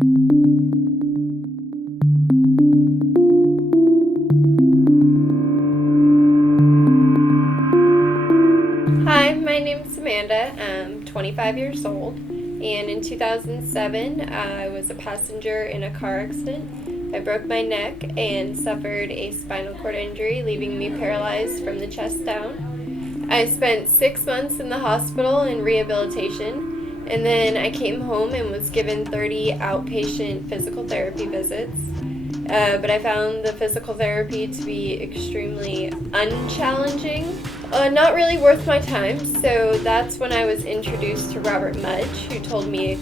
Hi, my name's Amanda. I'm 25 years old, and in 2007, I was a passenger in a car accident. I broke my neck and suffered a spinal cord injury, leaving me paralyzed from the chest down. I spent 6 months in the hospital in rehabilitation, and then I came home and was given 30 outpatient physical therapy visits. But I found the physical therapy to be extremely unchallenging, not really worth my time. So that's when I was introduced to Robert Mudge, who told me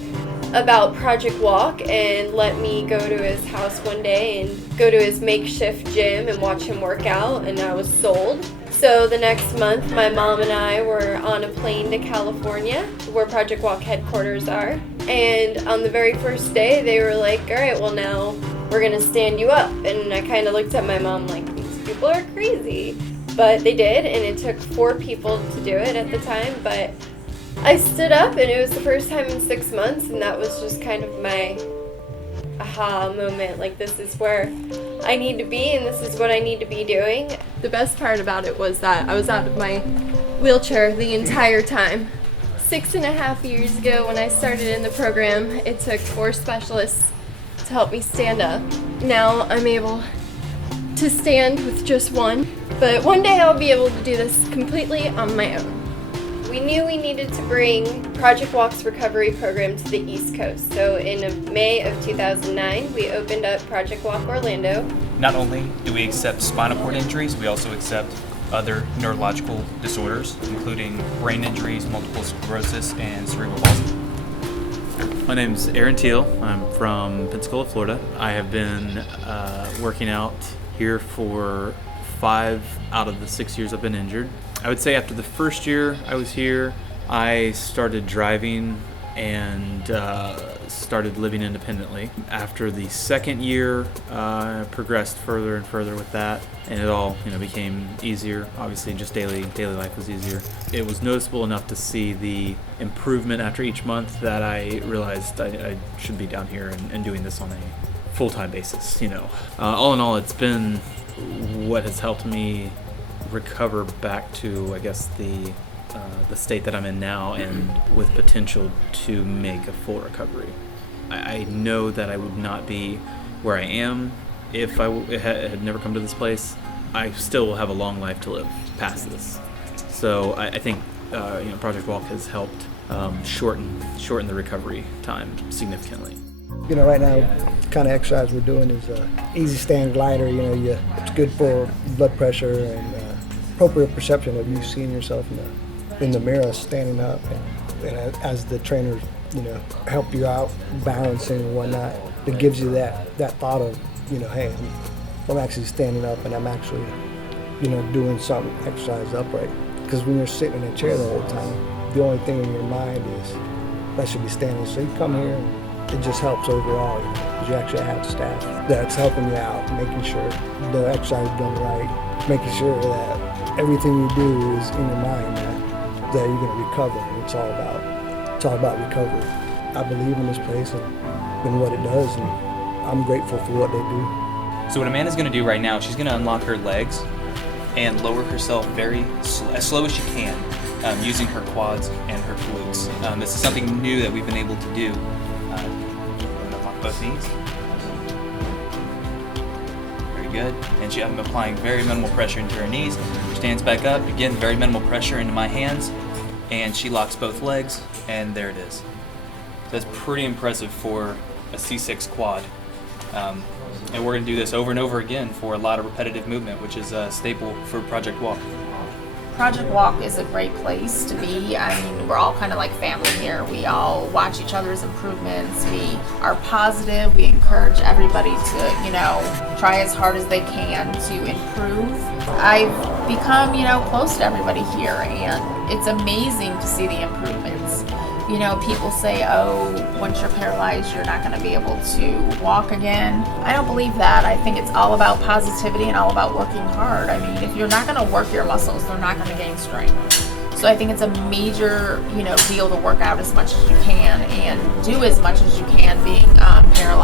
about Project Walk and let me go to his house one day and go to his makeshift gym and watch him work out, and I was sold. So the next month, my mom and I were on a plane to California, where Project Walk headquarters are. And on the very first day, they were like, all right, well now we're gonna stand you up. And I kind of looked at my mom like, these people are crazy. But they did, and it took 4 people to do it at the time. But I stood up, and it was the first time in 6 months, and that was just kind of my aha moment. Like, this is where I need to be, and this is what I need to be doing. The best part about it was that I was out of my wheelchair the entire time. 6.5 years ago, when I started in the program, it took 4 specialists to help me stand up. Now I'm able to stand with just one, but one day I'll be able to do this completely on my own. We knew we needed to bring Project Walk's recovery program to the East Coast, so in May of 2009, we opened up Project Walk Orlando. Not only do we accept spinal cord injuries, we also accept other neurological disorders, including brain injuries, multiple sclerosis, and cerebral palsy. My name's Aaron Teal. I'm from Pensacola, Florida. I have been working out here for 5 out of the 6 years I've been injured. I would say after the first year I was here, I started driving and started living independently. After the second year, I progressed further and further with that, and it all became easier. Obviously, just daily life was easier. It was noticeable enough to see the improvement after each month that I realized I should be down here and doing this on a full-time basis. All in all, it's been what has helped me recover back to, I guess, the state that I'm in now, and with potential to make a full recovery. I know that I would not be where I am if I had never come to this place. I still will have a long life to live past this. So I think Project Walk has helped shorten the recovery time significantly. Right now, the kind of exercise we're doing is easy stand glider. It's good for blood pressure and appropriate perception of you seeing yourself in the mirror, standing up, and as the trainers, help you out balancing and whatnot. It gives you that thought of, hey, I'm actually standing up and I'm actually, doing some exercise upright. Because when you're sitting in a chair the whole time, the only thing in your mind is I should be standing. So you come here, and it just helps overall. Because you actually have staff that's helping you out, making sure the exercise is done right, making sure that everything you do is in your mind that you're going to recover. It's all about recovery. I believe in this place and what it does, and I'm grateful for what they do. So what Amanda's going to do right now, she's going to unlock her legs and lower herself as slow as she can, using her quads and her glutes. This is something new that we've been able to do. Unlock both knees. Very good. And I'm applying very minimal pressure into her knees. She stands back up. Again, very minimal pressure into my hands. And she locks both legs, and there it is. That's pretty impressive for a C6 quad. And we're going to do this over and over again for a lot of repetitive movement, which is a staple for Project Walk. Project Walk is a great place to be. I mean, we're all kind of like family here. We all watch each other's improvements. We are positive. We encourage everybody to, try as hard as they can to improve. I've become, close to everybody here, and it's amazing to see the improvements. People say, oh, once you're paralyzed, you're not going to be able to walk again. I don't believe that. I think it's all about positivity and all about working hard. I mean, if you're not going to work your muscles, they're not going to gain strength. So I think it's a major, deal to work out as much as you can and do as much as you can being paralyzed.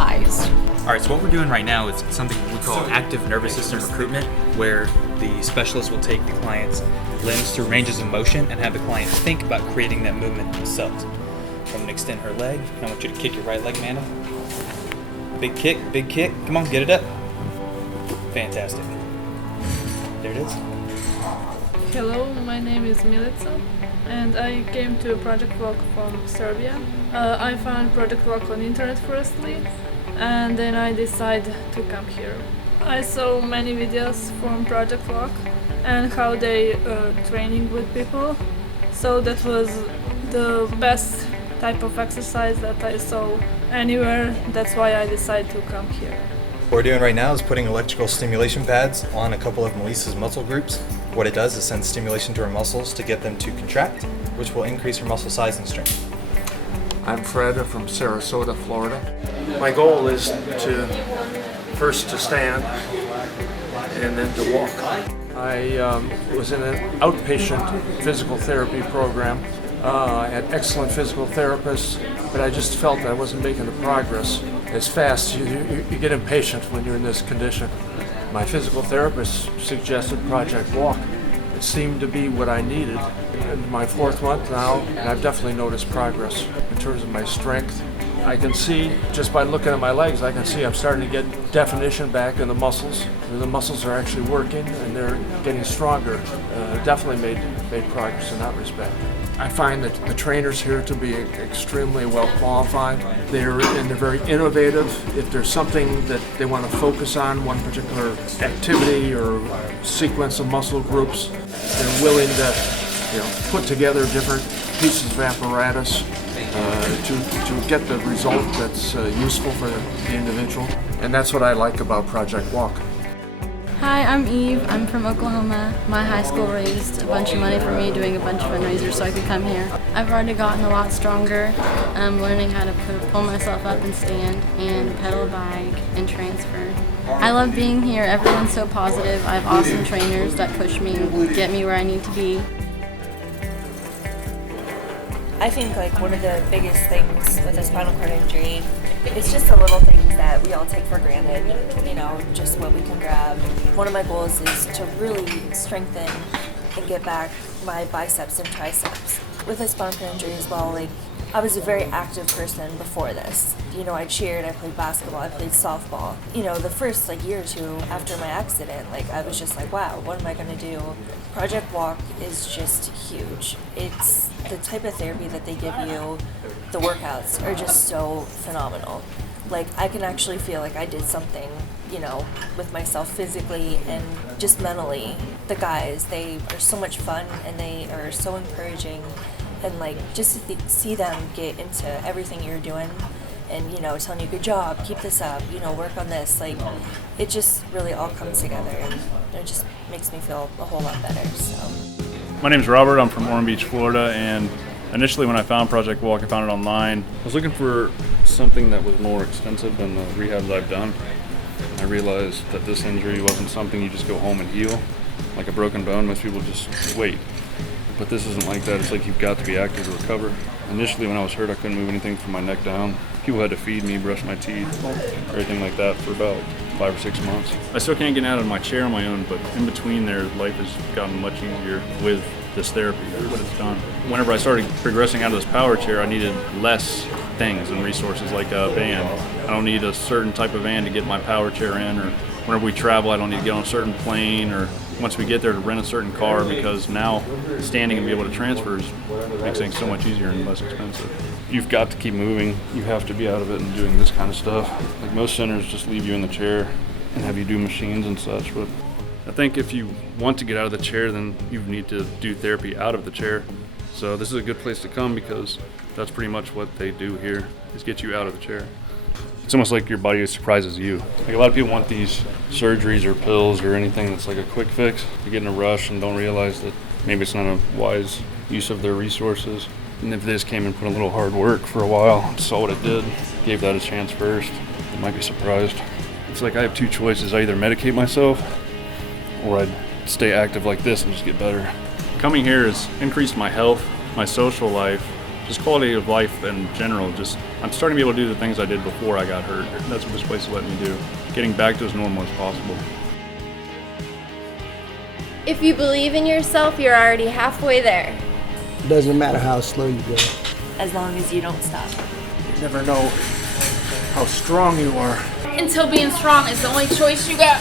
right, so what we're doing right now is something we call active nervous system recruitment, where the specialist will take the client's limbs through ranges of motion and have the client think about creating that movement themselves. So I'm going to extend her leg. I want you to kick your right leg, Amanda. Big kick, big kick. Come on, get it up. Fantastic. There it is. Hello, my name is Milica, and I came to Project Walk from Serbia. I found Project Walk on internet firstly, and then I decided to come here. I saw many videos from Project Walk and how they training with people, so that was the best type of exercise that I saw anywhere. That's why I decided to come here. What we're doing right now is putting electrical stimulation pads on a couple of Melissa's muscle groups. What it does is send stimulation to her muscles to get them to contract, which will increase her muscle size and strength. I'm Fred from Sarasota, Florida. My goal is to first to stand and then to walk. I was in an outpatient physical therapy program. I had excellent physical therapists, but I just felt I wasn't making the progress as fast. You get impatient when you're in this condition. My physical therapist suggested Project Walk. It seemed to be what I needed. In my 4th month now, and I've definitely noticed progress in terms of my strength. I can see, just by looking at my legs, I can see I'm starting to get definition back in the muscles. The muscles are actually working and they're getting stronger. Definitely made progress in that respect. I find that the trainers here to be extremely well qualified. They're very innovative. If there's something that they want to focus on, one particular activity or sequence of muscle groups, they're willing to put together different pieces of apparatus to get the result that's useful for the individual. And that's what I like about Project Walk. Hi, I'm Eve. I'm from Oklahoma. My high school raised a bunch of money for me doing a bunch of fundraisers so I could come here. I've already gotten a lot stronger. I'm learning how to pull myself up and stand and pedal a bike and transfer. I love being here. Everyone's so positive. I have awesome trainers that push me and get me where I need to be. I think like one of the biggest things with a spinal cord injury, it's just the little things that we all take for granted, just what we can grab. One of my goals is to really strengthen and get back my biceps and triceps. With a spinal cord injury as well, I was a very active person before this. I cheered, I played basketball, I played softball. The first year or two after my accident, I was just like, wow, what am I gonna do? Project Walk is just huge. It's the type of therapy that they give you, the workouts are just so phenomenal. I can actually feel like I did something, with myself physically and just mentally. The guys, they are so much fun and they are so encouraging. And just to see them get into everything you're doing and, telling you, good job, keep this up, work on this, it just really all comes together and it just makes me feel a whole lot better, so. My name's Robert, I'm from Ormond Beach, Florida, and initially when I found Project Walk, I found it online. I was looking for something that was more extensive than the rehabs I've done. I realized that this injury wasn't something you just go home and heal. Like a broken bone, most people just wait. But this isn't like that. It's like you've got to be active to recover. Initially when I was hurt, I couldn't move anything from my neck down. People had to feed me, brush my teeth, everything like that for about 5 or 6 months. I still can't get out of my chair on my own, but in between there, life has gotten much easier with this therapy, what it's done. Whenever I started progressing out of this power chair, I needed less things and resources like a van. I don't need a certain type of van to get my power chair in, or whenever we travel, I don't need to get on a certain plane, or once we get there to rent a certain car, because now standing and be able to transfer makes things so much easier and less expensive. You've got to keep moving. You have to be out of it and doing this kind of stuff. Most centers just leave you in the chair and have you do machines and such, but I think if you want to get out of the chair, then you need to do therapy out of the chair. So this is a good place to come because that's pretty much what they do here, is get you out of the chair. It's almost like your body surprises you. A lot of people want these surgeries or pills or anything that's like a quick fix. They get in a rush and don't realize that maybe it's not a wise use of their resources. And if this came and put a little hard work for a while and saw what it did, gave that a chance first, they might be surprised. It's like I have 2 choices. I either medicate myself or I'd stay active like this and just get better. Coming here has increased my health, my social life, just quality of life in general. Just I'm starting to be able to do the things I did before I got hurt. That's what this place is letting me do. Getting back to as normal as possible. If you believe in yourself, you're already halfway there. It doesn't matter how slow you go. As long as you don't stop. You never know how strong you are. Until being strong is the only choice you got.